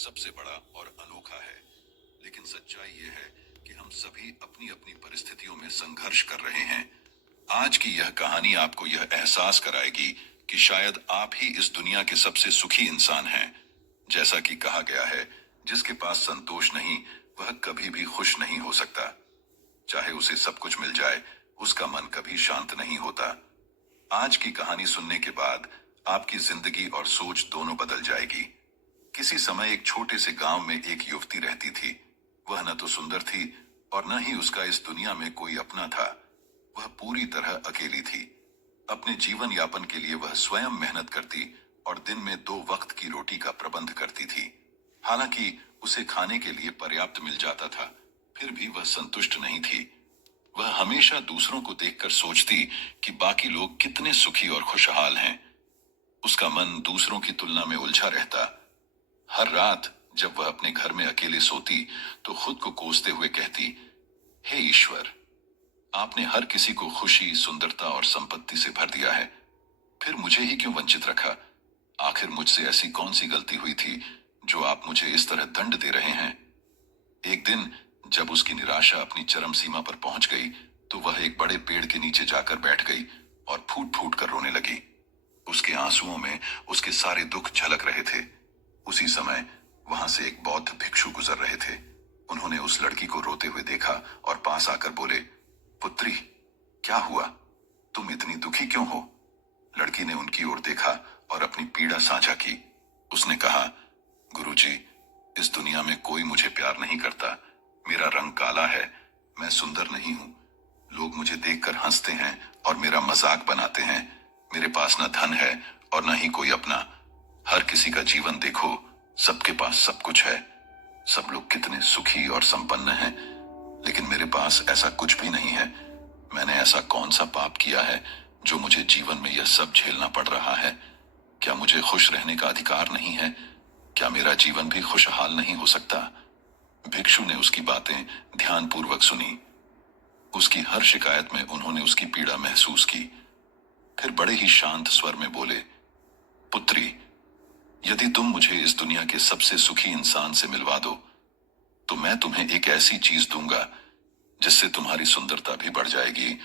सबसे बड़ा और अनोखा है, लेकिन सच्चाई यह है कि हम सभी अपनी अपनी परिस्थितियों में संघर्ष कर रहे हैं। आज की यह कहानी आपको यह एहसास कराएगी कि शायद आप ही इस दुनिया के सबसे सुखी इंसान हैं। जैसा कि कहा गया है, जिसके पास संतोष नहीं वह कभी भी खुश नहीं हो सकता। चाहे उसे सब कुछ मिल जाए, उसका मन कभी शांत नहीं होता। आज की कहानी सुनने के बाद आपकी जिंदगी और सोच दोनों बदल जाएगी। किसी समय एक छोटे से गांव में एक युवती रहती थी। वह न तो सुंदर थी और न ही उसका इस दुनिया में कोई अपना था। वह पूरी तरह अकेली थी। अपने जीवन यापन के लिए वह स्वयं मेहनत करती और दिन में 2 वक्त की रोटी का प्रबंध करती थी। हालांकि उसे खाने के लिए पर्याप्त मिल जाता था, फिर भी वह संतुष्ट नहीं थी। वह हमेशा दूसरों को देखकर सोचती कि बाकी लोग कितने सुखी और खुशहाल हैं। उसका मन दूसरों की तुलना में उलझा रहता। हर रात जब वह अपने घर में अकेले सोती तो खुद को कोसते हुए कहती, हे ईश्वर, आपने हर किसी को खुशी, सुंदरता और संपत्ति से भर दिया है, फिर मुझे ही क्यों वंचित रखा? आखिर मुझसे ऐसी कौन सी गलती हुई थी जो आप मुझे इस तरह दंड दे रहे हैं? एक दिन जब उसकी निराशा अपनी चरम सीमा पर पहुंच गई तो वह एक बड़े पेड़ के नीचे जाकर बैठ गई और फूट फूट कर रोने लगी। उसके आंसुओं में उसके सारे दुख झलक रहे थे। उसी समय वहां से एक बौद्ध भिक्षु गुजर रहे थे। उन्होंने उस लड़की को रोते हुए देखा और पास आकर बोले, पुत्री, क्या हुआ? तुम इतनी दुखी क्यों हो? लड़की ने उनकी ओर देखा और अपनी पीड़ा साझा की। उसने कहा, गुरुजी, इस दुनिया में कोई मुझे प्यार नहीं करता। मेरा रंग काला है, मैं सुंदर नहीं हूं। लोग मुझे देखकर हंसते हैं और मेरा मजाक बनाते हैं। मेरे पास न धन है और न ही कोई अपना। हर किसी का जीवन देखो, सबके पास सब कुछ है। सब लोग कितने सुखी और संपन्न हैं, लेकिन मेरे पास ऐसा कुछ भी नहीं है। मैंने ऐसा कौन सा पाप किया है जो मुझे जीवन में यह सब झेलना पड़ रहा है? क्या मुझे खुश रहने का अधिकार नहीं है? क्या मेरा जीवन भी खुशहाल नहीं हो सकता? भिक्षु ने उसकी बातें ध्यानपूर्वक सुनी। उसकी हर शिकायत में उन्होंने उसकी पीड़ा महसूस की। फिर बड़े ही शांत स्वर में बोले, पुत्री, यदि तुम मुझे इस दुनिया के सबसे सुखी इंसान से मिलवा दो तो मैं तुम्हें एक ऐसी चीज दूंगा जिससे तुम्हारी सुंदरता भी बढ़ जाएगी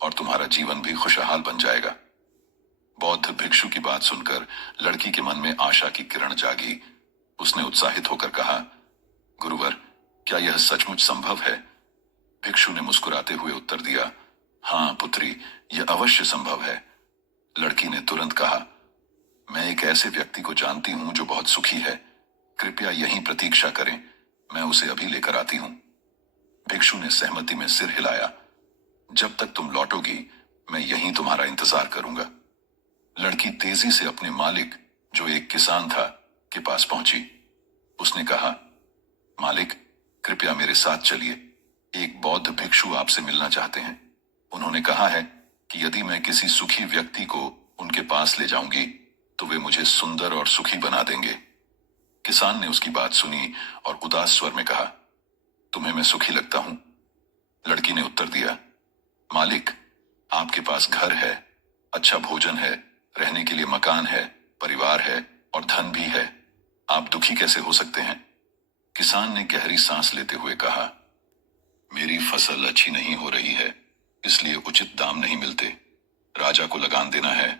और तुम्हारा जीवन भी खुशहाल बन जाएगा। बौद्ध भिक्षु की बात सुनकर लड़की के मन में आशा की किरण जागी। उसने उत्साहित होकर कहा, गुरुवर, क्या यह सचमुच संभव है? भिक्षु ने मुस्कुराते हुए उत्तर दिया, हाँ पुत्री, यह अवश्य संभव है। लड़की ने तुरंत कहा, मैं एक ऐसे व्यक्ति को जानती हूं जो बहुत सुखी है। कृपया यहीं प्रतीक्षा करें, मैं उसे अभी लेकर आती हूं। भिक्षु ने सहमति में सिर हिलाया। जब तक तुम लौटोगी मैं यहीं तुम्हारा इंतजार करूंगा। लड़की तेजी से अपने मालिक, जो एक किसान था, के पास पहुंची। उसने कहा, मालिक, कृपया मेरे साथ चलिए। एक बौद्ध भिक्षु आपसे मिलना चाहते हैं। उन्होंने कहा है कि यदि मैं किसी सुखी व्यक्ति को उनके पास ले जाऊंगी तो वे मुझे सुंदर और सुखी बना देंगे। किसान ने उसकी बात सुनी और उदास स्वर में कहा, तुम्हें मैं सुखी लगता हूं? लड़की ने उत्तर दिया, मालिक, आपके पास घर है, अच्छा भोजन है, रहने के लिए मकान है, परिवार है और धन भी है। आप दुखी कैसे हो सकते हैं? किसान ने गहरी सांस लेते हुए कहा, मेरी फसल अच्छी नहीं हो रही है, इसलिए उचित दाम नहीं मिलते। राजा को लगान देना है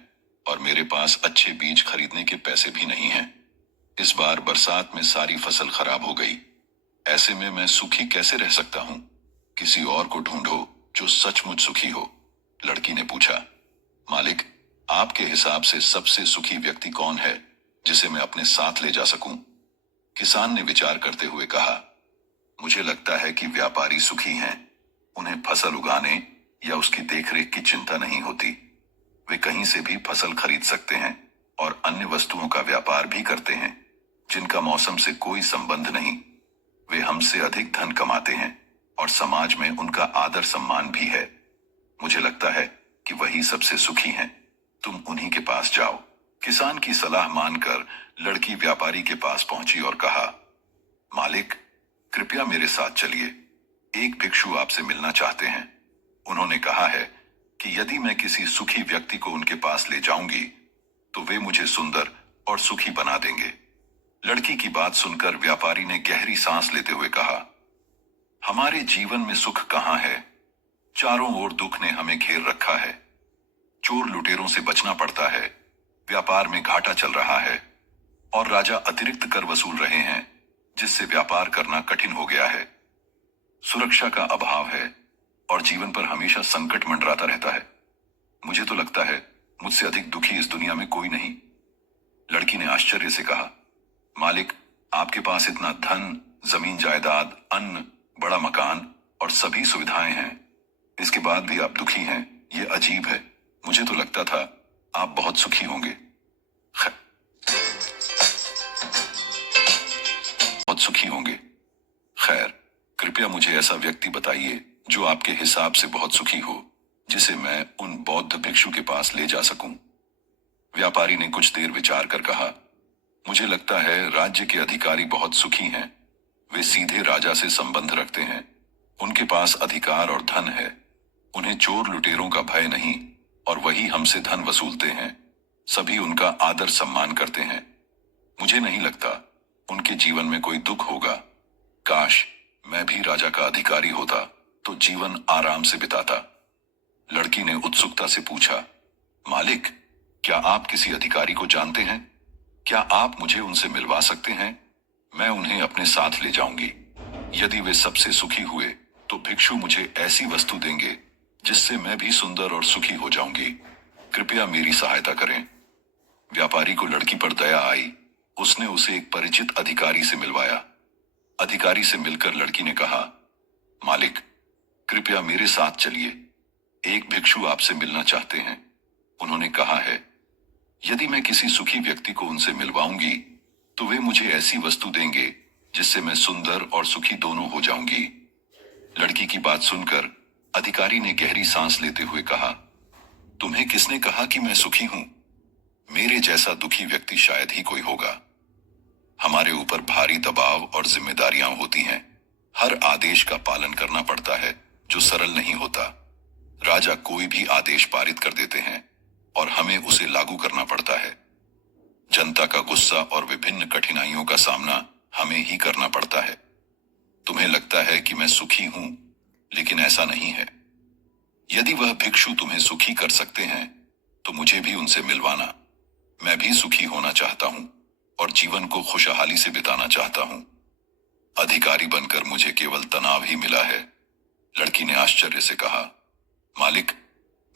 और मेरे पास अच्छे बीज खरीदने के पैसे भी नहीं हैं। इस बार बरसात में सारी फसल खराब हो गई। ऐसे में मैं सुखी कैसे रह सकता हूं? किसी और को ढूंढो जो सचमुच सुखी हो। लड़की ने पूछा, मालिक, आपके हिसाब से सबसे सुखी व्यक्ति कौन है जिसे मैं अपने साथ ले जा सकूं? किसान ने विचार करते हुए कहा, मुझे लगता है कि व्यापारी सुखी हैं। उन्हें फसल उगाने या उसकी देखरेख की चिंता नहीं होती। वे कहीं से भी फसल खरीद सकते हैं और अन्य वस्तुओं का व्यापार भी करते हैं जिनका मौसम से कोई संबंध नहीं। वे हमसे अधिक धन कमाते हैं और समाज में उनका आदर सम्मान भी है। मुझे लगता है कि वही सबसे सुखी हैं। तुम उन्हीं के पास जाओ। किसान की सलाह मानकर लड़की व्यापारी के पास पहुंची और कहा, मालिक, कृपया मेरे साथ चलिए। एक भिक्षु आपसे मिलना चाहते हैं। उन्होंने कहा है कि यदि मैं किसी सुखी व्यक्ति को उनके पास ले जाऊंगी तो वे मुझे सुंदर और सुखी बना देंगे। लड़की की बात सुनकर व्यापारी ने गहरी सांस लेते हुए कहा, हमारे जीवन में सुख कहाँ है? चारों ओर दुख ने हमें घेर रखा है। चोर लुटेरों से बचना पड़ता है, व्यापार में घाटा चल रहा है और राजा अतिरिक्त कर वसूल रहे हैं, जिससे व्यापार करना कठिन हो गया है। सुरक्षा का अभाव है और जीवन पर हमेशा संकट मंडराता रहता है। मुझे तो लगता है मुझसे अधिक दुखी इस दुनिया में कोई नहीं। लड़की ने आश्चर्य से कहा, मालिक, आपके पास इतना धन, जमीन जायदाद, अन्न, बड़ा मकान और सभी सुविधाएं हैं, इसके बाद भी आप दुखी हैं। ये अजीब है। मुझे तो लगता था आप बहुत सुखी होंगे। बहुत सुखी होंगे। खैर, कृपया मुझे ऐसा व्यक्ति बताइए जो आपके हिसाब से बहुत सुखी हो, जिसे मैं उन बौद्ध भिक्षु के पास ले जा सकूं। व्यापारी ने कुछ देर विचार कर कहा, मुझे लगता है राज्य के अधिकारी बहुत सुखी हैं। वे सीधे राजा से संबंध रखते हैं। उनके पास अधिकार और धन है। उन्हें चोर लुटेरों का भय नहीं और वही हमसे धन वसूलते हैं। सभी उनका आदर सम्मान करते हैं। मुझे नहीं लगता उनके जीवन में कोई दुख होगा। काश मैं भी राजा का अधिकारी होता तो जीवन आराम से बिताता। लड़की ने उत्सुकता से पूछा, मालिक, क्या आप किसी अधिकारी को जानते हैं? क्या आप मुझे उनसे मिलवा सकते हैं? मैं उन्हें अपने साथ ले जाऊंगी। यदि वे सबसे सुखी हुए तो भिक्षु मुझे ऐसी वस्तु देंगे जिससे मैं भी सुंदर और सुखी हो जाऊंगी। कृपया मेरी सहायता करें। व्यापारी को लड़की पर दया आई। उसने उसे एक परिचित अधिकारी से मिलवाया। अधिकारी से मिलकर लड़की ने कहा, मालिक, कृपया मेरे साथ चलिए। एक भिक्षु आपसे मिलना चाहते हैं। उन्होंने कहा है, यदि मैं किसी सुखी व्यक्ति को उनसे मिलवाऊंगी तो वे मुझे ऐसी वस्तु देंगे जिससे मैं सुंदर और सुखी दोनों हो जाऊंगी। लड़की की बात सुनकर अधिकारी ने गहरी सांस लेते हुए कहा, तुम्हें किसने कहा कि मैं सुखी हूं? मेरे जैसा दुखी व्यक्ति शायद ही कोई होगा। हमारे ऊपर भारी दबाव और जिम्मेदारियां होती हैं। हर आदेश का पालन करना पड़ता है, जो सरल नहीं होता। राजा कोई भी आदेश पारित कर देते हैं और हमें उसे लागू करना पड़ता है। जनता का गुस्सा और विभिन्न कठिनाइयों का सामना हमें ही करना पड़ता है। तुम्हें लगता है कि मैं सुखी हूं, लेकिन ऐसा नहीं है। यदि वह भिक्षु तुम्हें सुखी कर सकते हैं तो मुझे भी उनसे मिलवाना। मैं भी सुखी होना चाहता हूं और जीवन को खुशहाली से बिताना चाहता हूं। अधिकारी बनकर मुझे केवल तनाव ही मिला है। लड़की ने आश्चर्य से कहा, मालिक,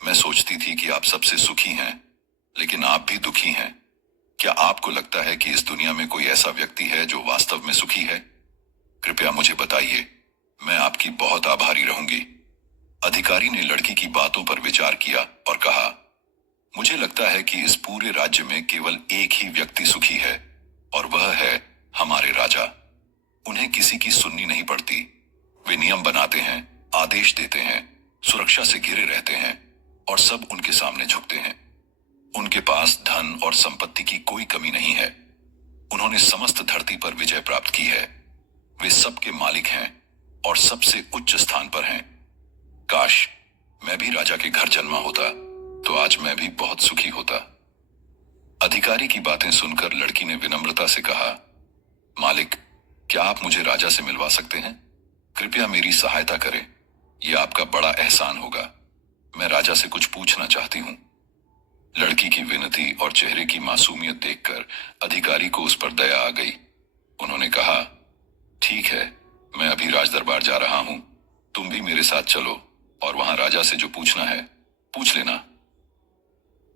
मैं सोचती थी कि आप सबसे सुखी हैं, लेकिन आप भी दुखी हैं। क्या आपको लगता है कि इस दुनिया में कोई ऐसा व्यक्ति है जो वास्तव में सुखी है? कृपया मुझे बताइए, मैं आपकी बहुत आभारी रहूंगी। अधिकारी ने लड़की की बातों पर विचार किया और कहा, मुझे लगता है कि इस पूरे राज्य में केवल एक ही व्यक्ति सुखी है और वह है हमारे राजा। उन्हें किसी की सुननी नहीं पड़ती। वे नियम बनाते हैं, आदेश देते हैं, सुरक्षा से घिरे रहते हैं और सब उनके सामने झुकते हैं। उनके पास धन और संपत्ति की कोई कमी नहीं है। उन्होंने समस्त धरती पर विजय प्राप्त की है। वे सबके मालिक हैं और सबसे उच्च स्थान पर हैं। काश मैं भी राजा के घर जन्मा होता तो आज मैं भी बहुत सुखी होता। अधिकारी की बातें सुनकर लड़की ने विनम्रता से कहा, मालिक, क्या आप मुझे राजा से मिलवा सकते हैं? कृपया मेरी सहायता करें। यह आपका बड़ा एहसान होगा। मैं राजा से कुछ पूछना चाहती हूं। लड़की की विनती और चेहरे की मासूमियत देखकर अधिकारी को उस पर दया आ गई। उन्होंने कहा, ठीक है, मैं अभी राज दरबार जा रहा हूं। तुम भी मेरे साथ चलो और वहां राजा से जो पूछना है पूछ लेना।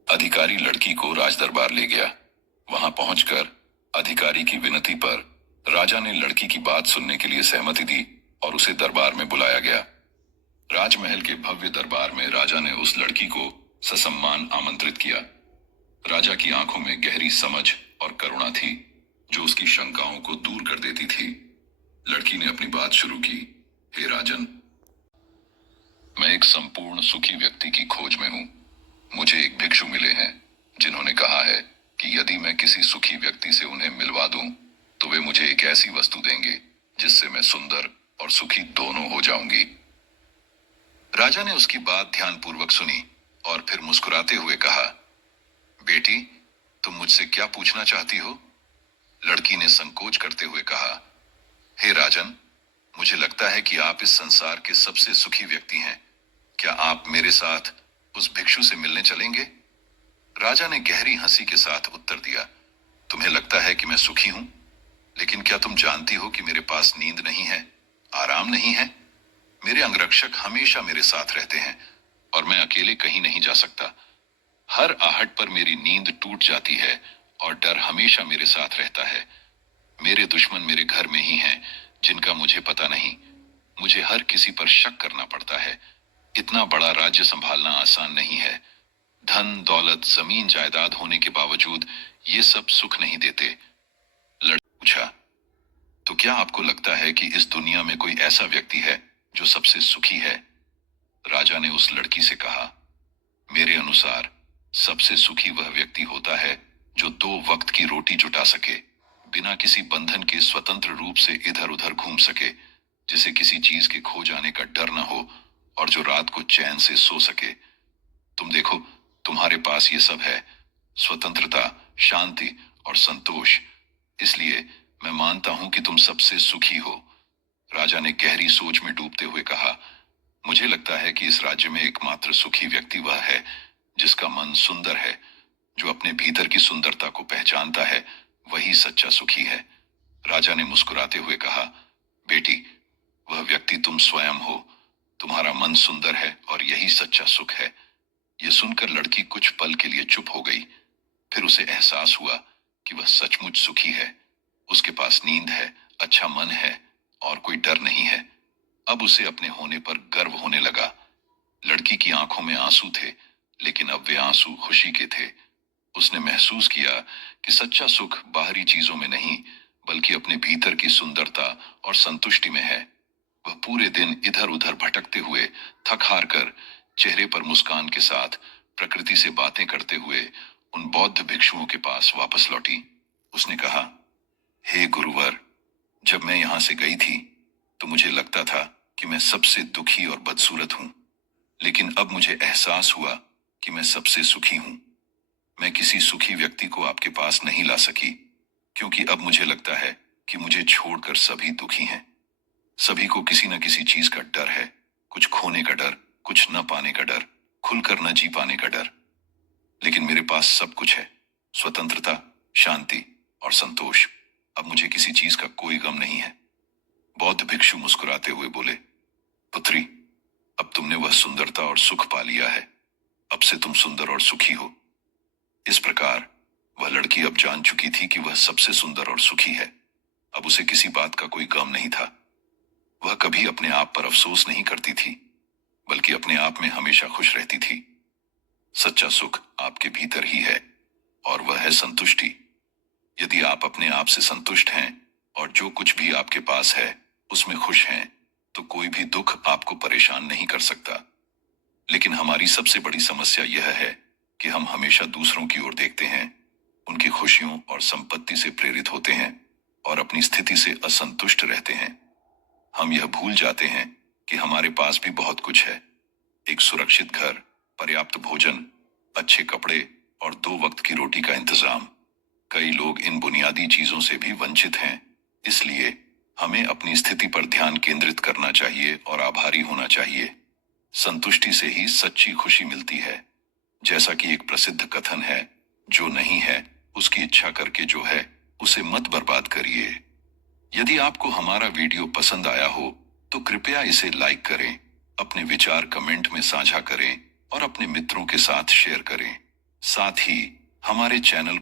अधिकारी लड़की को राज दरबार ले गया। वहां पहुंचकर अधिकारी की विनती पर राजा ने लड़की की बात सुनने के लिए सहमति दी और उसे दरबार में बुलाया गया। राजमहल के भव्य दरबार में राजा ने उस लड़की को ससम्मान आमंत्रित किया। राजा की आंखों में गहरी समझ और करुणा थी, जो उसकी शंकाओं को दूर कर देती थी। लड़की ने अपनी बात शुरू की, हे राजन, मैं एक संपूर्ण सुखी व्यक्ति की खोज में हूं। मुझे एक भिक्षु मिले हैं जिन्होंने कहा है कि यदि मैं किसी सुखी व्यक्ति से उन्हें मिलवा दूं तो वे मुझे एक ऐसी वस्तु देंगे जिससे मैं सुंदर और सुखी दोनों हो जाऊंगी। राजा ने उसकी बात ध्यानपूर्वक सुनी और फिर मुस्कुराते हुए कहा, बेटी, तुम मुझसे क्या पूछना चाहती हो? लड़की ने संकोच करते हुए कहा, हे राजन, मुझे लगता है कि आप इस संसार के सबसे सुखी व्यक्ति हैं। क्या आप मेरे साथ उस भिक्षु से मिलने चलेंगे? राजा ने गहरी हंसी के साथ उत्तर दिया, तुम्हें लगता है कि मैं सुखी हूं, लेकिन क्या तुम जानती हो कि मेरे पास नींद नहीं है, आराम नहीं है। मेरे अंगरक्षक हमेशा मेरे साथ रहते हैं और मैं अकेले कहीं नहीं जा सकता। हर आहट पर मेरी नींद टूट जाती है और डर हमेशा मेरे साथ रहता है। मेरे दुश्मन मेरे घर में ही हैं, जिनका मुझे पता नहीं। मुझे हर किसी पर शक करना पड़ता है। इतना बड़ा राज्य संभालना आसान नहीं है। धन दौलत जमीन जायदाद होने के बावजूद ये सब सुख नहीं देते। लड़का पूछा, तो क्या आपको लगता है कि इस दुनिया में कोई ऐसा व्यक्ति है जो सबसे सुखी है? राजा ने उस लड़की से कहा, मेरे अनुसार सबसे सुखी वह व्यक्ति होता है जो 2 वक्त की रोटी जुटा सके, बिना किसी बंधन के स्वतंत्र रूप से इधर उधर घूम सके, जिसे किसी चीज के खो जाने का डर न हो और जो रात को चैन से सो सके। तुम देखो, तुम्हारे पास ये सब है, स्वतंत्रता, शांति और संतोष। इसलिए मैं मानता हूं कि तुम सबसे सुखी हो। राजा ने गहरी सोच में डूबते हुए कहा, मुझे लगता है कि इस राज्य में एकमात्र सुखी व्यक्ति वह है जिसका मन सुंदर है। जो अपने भीतर की सुंदरता को पहचानता है वही सच्चा सुखी है। राजा ने मुस्कुराते हुए कहा, बेटी, वह व्यक्ति तुम स्वयं हो। तुम्हारा मन सुंदर है और यही सच्चा सुख है। यह सुनकर लड़की कुछ पल के लिए चुप हो गई। फिर उसे एहसास हुआ कि वह सचमुच सुखी है। उसके पास नींद है, अच्छा मन है और कोई डर नहीं है। अब उसे अपने होने पर गर्व होने लगा। लड़की की आंखों में आंसू थे, लेकिन अब वे आंसू खुशी के थे। उसने महसूस किया कि सच्चा सुख बाहरी चीजों में नहीं, बल्कि अपने भीतर की सुंदरता और संतुष्टि में है। वह पूरे दिन इधर उधर भटकते हुए थक हार कर चेहरे पर मुस्कान के साथ प्रकृति से बातें करते हुए उन बौद्ध भिक्षुओं के पास वापस लौटी। उसने कहा, हे गुरुवर, जब मैं यहां से गई थी तो मुझे लगता था कि मैं सबसे दुखी और बदसूरत हूं, लेकिन अब मुझे एहसास हुआ कि मैं सबसे सुखी हूं। मैं किसी सुखी व्यक्ति को आपके पास नहीं ला सकी, क्योंकि अब मुझे लगता है कि मुझे छोड़कर सभी दुखी हैं। सभी को किसी न किसी चीज का डर है, कुछ खोने का डर, कुछ न पाने का डर, खुलकर न जी पाने का डर। लेकिन मेरे पास सब कुछ है, स्वतंत्रता, शांति और संतोष। अब मुझे किसी चीज का कोई गम नहीं है। बौद्ध भिक्षु मुस्कुराते हुए बोले, पुत्री, अब तुमने वह सुंदरता और सुख पा लिया है। अब से तुम सुंदर और सुखी हो। इस प्रकार वह लड़की अब जान चुकी थी कि वह सबसे सुंदर और सुखी है। अब उसे किसी बात का कोई गम नहीं था। वह कभी अपने आप पर अफसोस नहीं करती थी, बल्कि अपने आप में हमेशा खुश रहती थी। सच्चा सुख आपके भीतर ही है और वह है संतुष्टि। यदि आप अपने आप से संतुष्ट हैं और जो कुछ भी आपके पास है उसमें खुश हैं, तो कोई भी दुख आपको परेशान नहीं कर सकता। लेकिन हमारी सबसे बड़ी समस्या यह है कि हम हमेशा दूसरों की ओर देखते हैं, उनकी खुशियों और संपत्ति से प्रेरित होते हैं और अपनी स्थिति से असंतुष्ट रहते हैं। हम यह भूल जाते हैं कि हमारे पास भी बहुत कुछ है, एक सुरक्षित घर, पर्याप्त भोजन, अच्छे कपड़े और 2 वक्त की रोटी का इंतजाम। कई लोग इन बुनियादी चीजों से भी वंचित हैं। इसलिए हमें अपनी स्थिति पर ध्यान केंद्रित करना चाहिए और आभारी होना चाहिए। संतुष्टि से ही सच्ची खुशी मिलती है। जैसा कि एक प्रसिद्ध कथन है, जो नहीं है उसकी इच्छा करके जो है उसे मत बर्बाद करिए। यदि आपको हमारा वीडियो पसंद आया हो तो कृपया इसे लाइक करें, अपने विचार कमेंट में साझा करें और अपने मित्रों के साथ शेयर करें। साथ ही हमारे चैनल